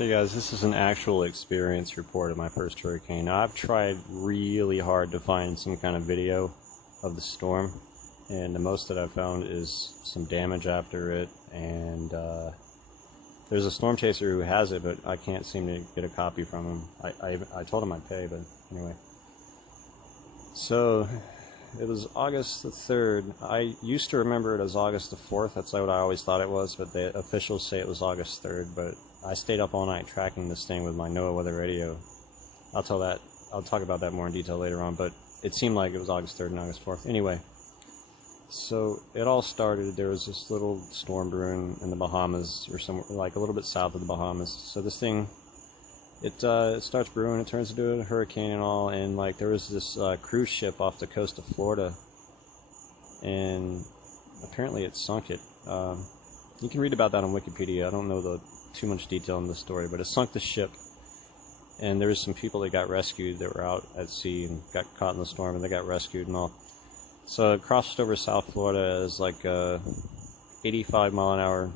Okay guys, this is an actual experience report of my first hurricane. Now, I've tried really hard to find some kind of video of the storm, and the most that I've found is some damage after it, and there's a storm chaser who has it, but I can't seem to get a copy from him. I told him I'd pay, but anyway. So, it was August the 3rd. I used to remember it as August the 4th, that's what I always thought it was, but the officials say it was August 3rd, but I stayed up all night tracking this thing with my NOAA weather radio. I'll talk about that more in detail later on, but it seemed like it was August 3rd and August 4th. Anyway, so it all started, there was this little storm brewing in the Bahamas, or somewhere like a little bit south of the Bahamas. So this thing, it starts brewing, it turns into a hurricane and all, and like there was this cruise ship off the coast of Florida, and apparently it sunk it. You can read about that on Wikipedia. I don't know too much detail in the story, but it sunk the ship, and there was some people that got rescued that were out at sea and got caught in the storm, and they got rescued and all. So it crossed over South Florida as like a 85 mile an hour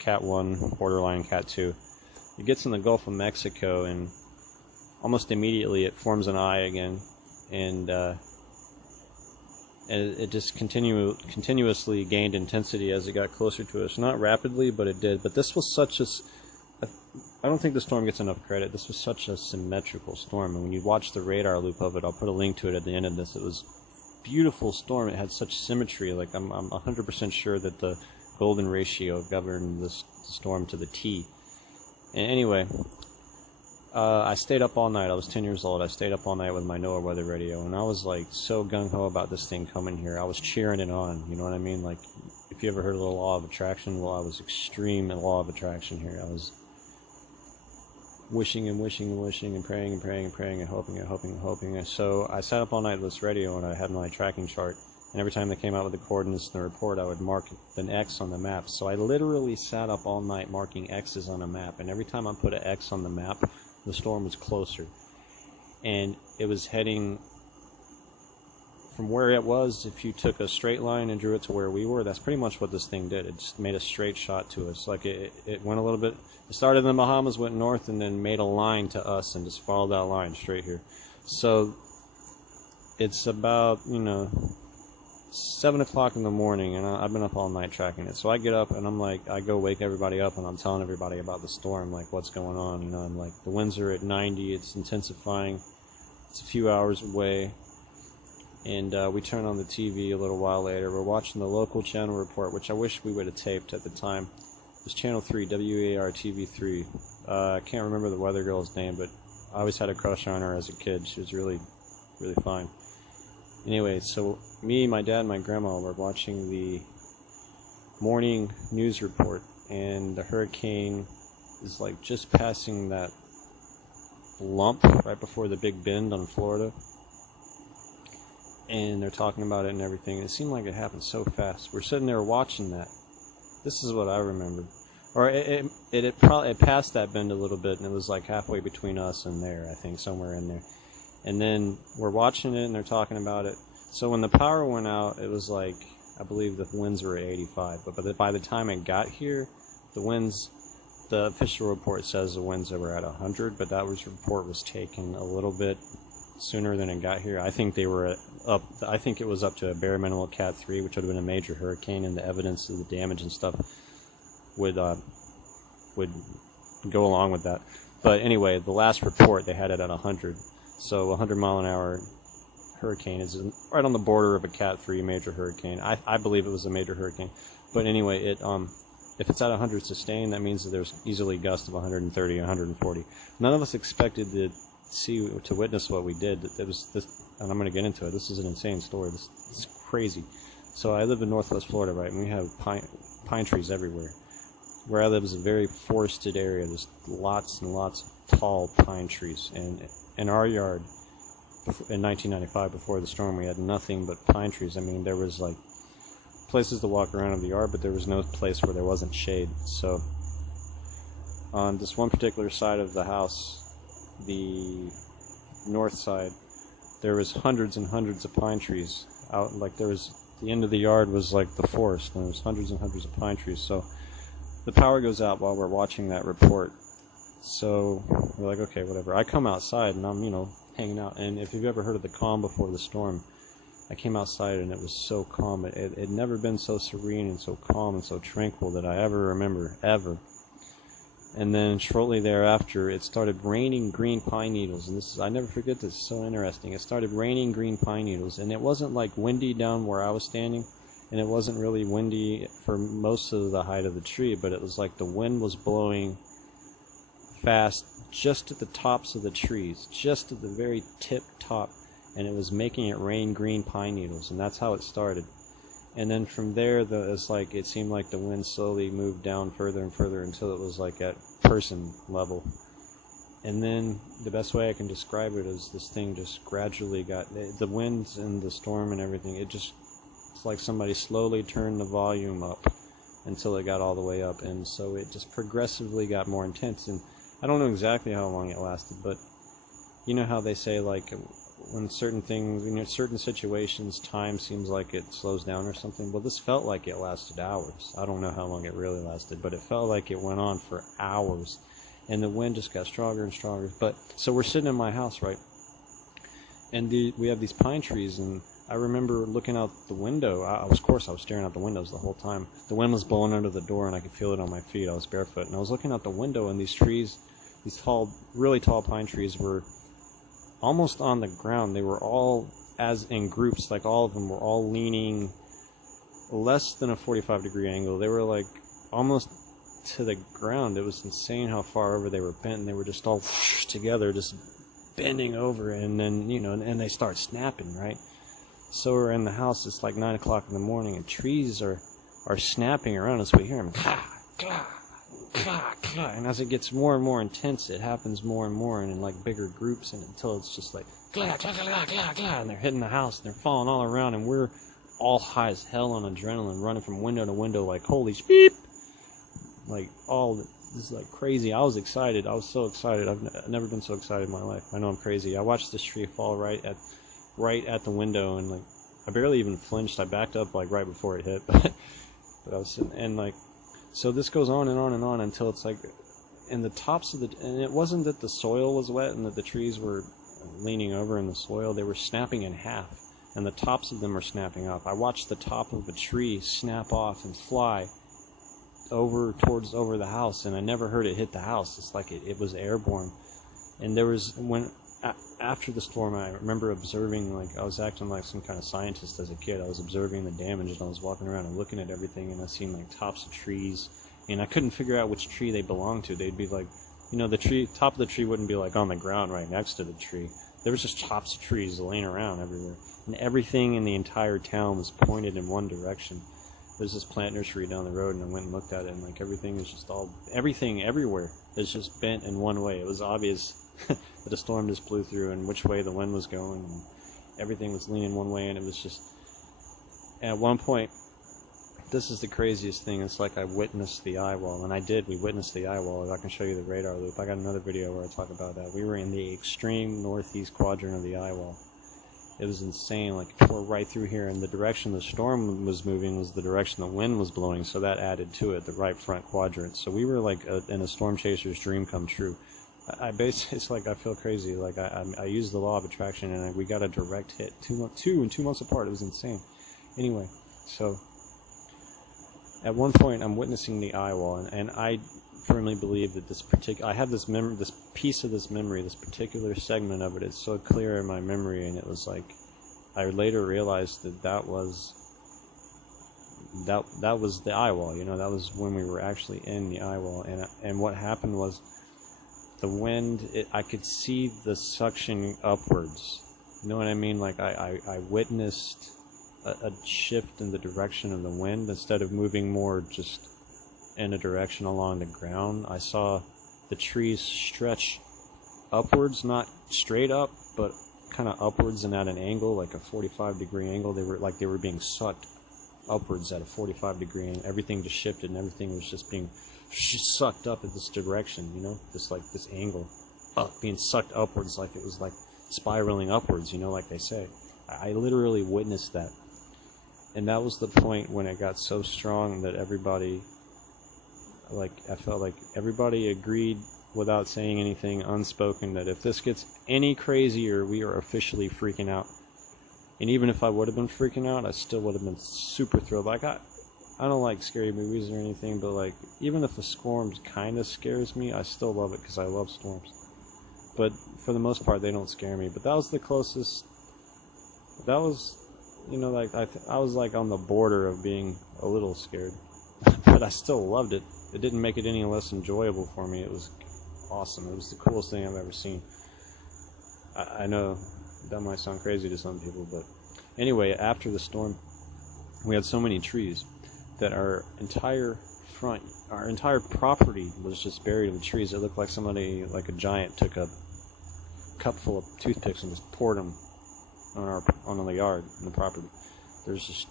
Cat 1, borderline Cat 2. It gets in the Gulf of Mexico, and almost immediately it forms an eye again, and it just continuously gained intensity as it got closer to us. Not rapidly, but it did. But this was such a... I don't think the storm gets enough credit. This was such a symmetrical storm. And when you watch the radar loop of it, I'll put a link to it at the end of this. It was a beautiful storm. It had such symmetry. Like I'm 100% sure that the golden ratio governed this storm to the T. And anyway... I stayed up all night. I was 10 years old. I stayed up all night with my NOAA weather radio, and I was like so gung-ho about this thing coming here. I was cheering it on, you know what I mean? Like, if you ever heard of the law of attraction, well, I was extreme in law of attraction here. I was wishing and wishing and wishing and praying and praying and praying and hoping and hoping and hoping. And so I sat up all night with this radio, and I had my tracking chart, and every time they came out with the coordinates in the report, I would mark an X on the map. So I literally sat up all night marking X's on a map, and every time I put an X on the map, the storm was closer, and it was heading from where it was. If you took a straight line and drew it to where we were, that's pretty much what this thing did. It just made a straight shot to us. Like it went a little bit, it started in the Bahamas, went north, and then made a line to us and just followed that line straight here. So it's about 7 o'clock in the morning, and I've been up all night tracking it. So I get up, and I'm like, I go wake everybody up, and I'm telling everybody about the storm, like what's going on. I'm like, the winds are at 90, it's intensifying, it's a few hours away. And we turn on the TV a little while later. We're watching the local channel report, which I wish we would have taped at the time. It was Channel 3, WAR TV 3. I can't remember the weather girl's name, but I always had a crush on her as a kid. She was really, really fine. Anyway, so me, my dad, and my grandma were watching the morning news report, and the hurricane is like just passing that lump right before the big bend on Florida, and they're talking about it and everything. It seemed like it happened so fast. We're sitting there watching that. This is what I remember. Or it passed that bend a little bit, and it was like halfway between us and there, I think, somewhere in there. And then we're watching it, and they're talking about it. So when the power went out, it was like, I believe the winds were at 85. But by the time it got here, the official report says the winds were at 100, but that report was taken a little bit sooner than it got here. I think they were I think it was up to a bare minimal Cat 3, which would have been a major hurricane, and the evidence of the damage and stuff would go along with that. But anyway, the last report, they had it at 100. So 100 mile an hour hurricane is right on the border of a Cat 3 major hurricane. I believe it was a major hurricane. But anyway, if it's at 100 sustained, that means that there's easily gusts of 130, 140. None of us expected to witness what we did. It was this, and I'm going to get into it. This is an insane story. This is crazy. So I live in Northwest Florida, right, and we have pine trees everywhere. Where I live is a very forested area. There's lots and lots of tall pine trees, and in our yard, in 1995, before the storm, we had nothing but pine trees. I mean, there was like places to walk around in the yard, but there was no place where there wasn't shade. So on this one particular side of the house, the north side, there was hundreds and hundreds of pine trees out. Like the end of the yard was like the forest, and there was hundreds and hundreds of pine trees. So the power goes out while we're watching that report. So we're like, okay, whatever. I come outside and I'm, hanging out. And if you've ever heard of the calm before the storm, I came outside and it was so calm. It had never been so serene and so calm and so tranquil that I ever remember, ever. And then shortly thereafter, it started raining green pine needles. And I never forget this, it's so interesting. It started raining green pine needles. And it wasn't like windy down where I was standing. And it wasn't really windy for most of the height of the tree. But it was like the wind was blowing fast just at the tops of the trees. Just at the very tip top. And it was making it rain green pine needles. And that's how it started. And then from there, it seemed like the wind slowly moved down further and further until it was like at person level. And then the best way I can describe it is this thing just gradually the winds and the storm and everything, it's like somebody slowly turned the volume up until it got all the way up. And so it just progressively got more intense. And I don't know exactly how long it lasted, but you know how they say, like, when certain things, certain situations, time seems like it slows down or something. Well, this felt like it lasted hours. I don't know how long it really lasted, but it felt like it went on for hours. And the wind just got stronger and stronger. So we're sitting in my house, right? And we have these pine trees, and I remember looking out the window. Of course, I was staring out the windows the whole time. The wind was blowing under the door, and I could feel it on my feet. I was barefoot, and I was looking out the window, and these trees, these tall, really tall pine trees were almost on the ground. They were all, as in groups, like all of them were all leaning less than a 45-degree angle. They were like almost to the ground. It was insane how far over they were bent, and they were just all together, just bending over, and then, and they start snapping, right? So we're in the house, it's like 9 o'clock in the morning, and trees are snapping around us. We hear them, clah, clah, clah, clah. And as it gets more and more intense, it happens more and more, and in like bigger groups, and until it's just like clah, clah, clah, clah, clah, and they're hitting the house, and they're falling all around, and we're all high as hell on adrenaline, running from window to window like holy beep, like all this is like crazy. I was excited. I was so excited. I've never been so excited in my life. I know I'm crazy. I watched this tree fall right at the window, and like I barely even flinched. I backed up like right before it hit, but I was sitting, and like, so this goes on and on and on until it's like in the tops of and it wasn't that the soil was wet and that the trees were leaning over in the soil. They were snapping in half, and the tops of them are snapping off. I watched the top of a tree snap off and fly over the house, and I never heard it hit the house. It's like it was airborne. And there was, after the storm, I remember observing, like, I was acting like some kind of scientist as a kid. I was observing the damage, and I was walking around and looking at everything, and I seen like tops of trees, and I couldn't figure out which tree they belonged to. They'd be like, the top of the tree wouldn't be like on the ground right next to the tree. There was just tops of trees laying around everywhere, and everything in the entire town was pointed in one direction. There's this plant nursery down the road, and I went and looked at it, and like everything everywhere is just bent in one way. It was obvious that a storm just blew through, and which way the wind was going, and everything was leaning one way, and it was just, at one point, this is the craziest thing, it's like I witnessed the eye wall, and we witnessed the eye wall. I can show you the radar loop. I got another video where I talk about that. We were in the extreme northeast quadrant of the eye wall. It was insane, like it tore right through here, and the direction the storm was moving was the direction the wind was blowing, so that added to it, the right front quadrant. So we were like in a storm chaser's dream come true. It's like I feel crazy, like I used the law of attraction, and we got a direct hit, 2 months apart. It was insane. Anyway, so at one point I'm witnessing the eye wall, and I firmly believe that I have this piece of this memory, this particular segment of it is so clear in my memory, and it was like, I later realized that was the eye wall, that was when we were actually in the eye wall, and what happened was, the wind, I could see the suction upwards, you know what I mean, like I witnessed a shift in the direction of the wind. Instead of moving more just in a direction along the ground, I saw the trees stretch upwards, not straight up, but kind of upwards and at an angle, like a 45-degree angle. They were being sucked upwards at a 45-degree angle. Everything just shifted, and everything was just being sucked up in this direction, this angle, being sucked upwards, like it was like spiraling upwards, like they say. I literally witnessed that, and that was the point when it got so strong that everybody, I felt like everybody agreed without saying anything unspoken that if this gets any crazier, we are officially freaking out. And even if I would have been freaking out, I still would have been super thrilled. Like, I don't like scary movies or anything, but like, even if the storm kind of scares me, I still love it because I love storms. But for the most part, they don't scare me. But that was the closest. That was, you know, like I was like on the border of being a little scared, but I still loved it. It didn't make it any less enjoyable for me. It was awesome. It was the coolest thing I've ever seen. I know that might sound crazy to some people, but anyway, after the storm, we had so many trees that our entire property was just buried with trees. It looked like somebody, like a giant, took a cup full of toothpicks and just poured them on the yard, on the property. There's just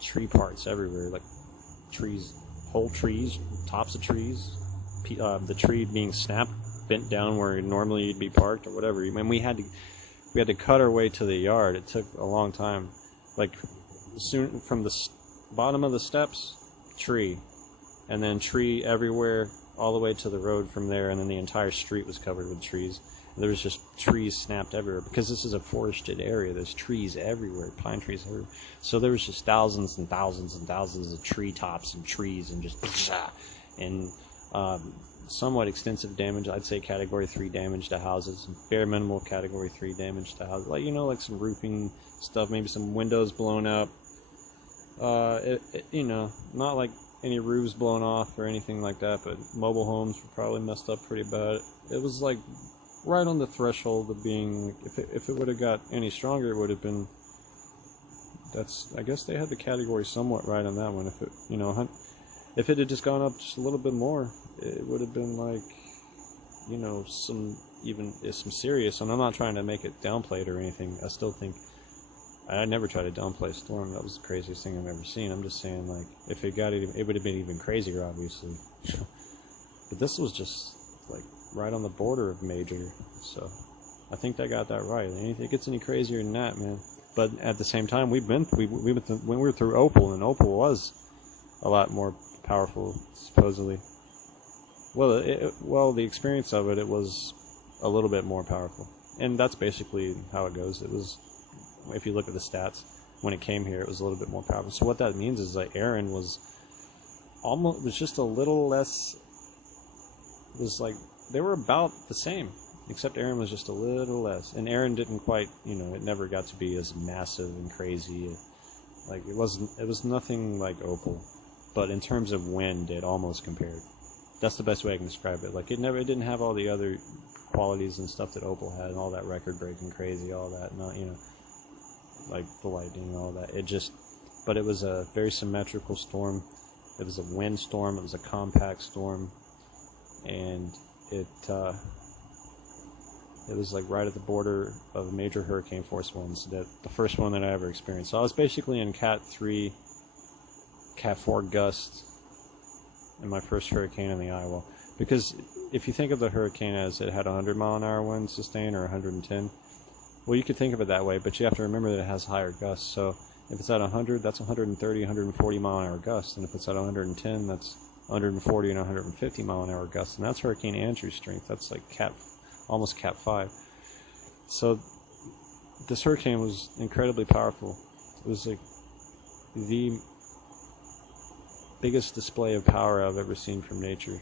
tree parts everywhere, like trees, whole trees, tops of trees, the tree being snapped, bent down where normally you'd be parked or whatever. I mean, we had to cut our way to the yard. It took a long time. Like, soon from the bottom of the steps, tree, and then tree everywhere all the way to the road from there, and then the entire street was covered with trees. There was just trees snapped everywhere because this is a forested area. There's trees everywhere, pine trees everywhere. So there was just thousands and thousands and thousands of tree tops and trees and just and somewhat extensive damage. I'd say Category 3 damage to houses, bare minimal Category 3 damage to houses. Like, you know, like some roofing stuff, maybe some windows blown up. You know, not like any roofs blown off or anything like that, but mobile homes were probably messed up pretty bad. It was like right on the threshold of being, if it would have got any stronger, it would have been, I guess they had the category somewhat right on that one. If it, you know, if it had just gone up just a little bit more, it would have been like, you know, some serious, and I'm not trying to make it downplayed or anything. I still think, I never try to downplay a storm. That was the craziest thing I've ever seen. I'm just saying, like, if it got it would have been even crazier, obviously. But this was just like right on the border of major, so I think they got that right. It gets any crazier than that, man. But at the same time, when we were through Opal, and Opal was a lot more powerful, supposedly. Well, the experience of it was a little bit more powerful, and that's basically how it goes. It was, if you look at the stats, when it came here, it was a little bit more powerful. So what that means is that Erin was just a little less. It was like they were about the same, except Erin was just a little less. And Erin didn't quite, you know, it never got to be as massive and crazy. Like, it was nothing like Opal, but in terms of wind, it almost compared. That's the best way I can describe it. Like, it didn't have all the other qualities and stuff that Opal had, and all that record-breaking crazy, all that, not, you know, like the lightning and all that. But it was a very symmetrical storm. It was a wind storm. It was a compact storm, and it was like right at the border of major hurricane force winds. The first one that I ever experienced. So I was basically in Cat 3, Cat 4 gust in my first hurricane in the Iowa. Because if you think of the hurricane as it had 100 mile an hour wind sustain or 110, well, you could think of it that way, but you have to remember that it has higher gusts. So if it's at 100, that's 130, 140 mile an hour gusts. And if it's at 110, that's 140 and 150 mile an hour gusts. And that's Hurricane Andrew's strength. That's like almost Cat 5. So this hurricane was incredibly powerful. It was like the biggest display of power I've ever seen from nature.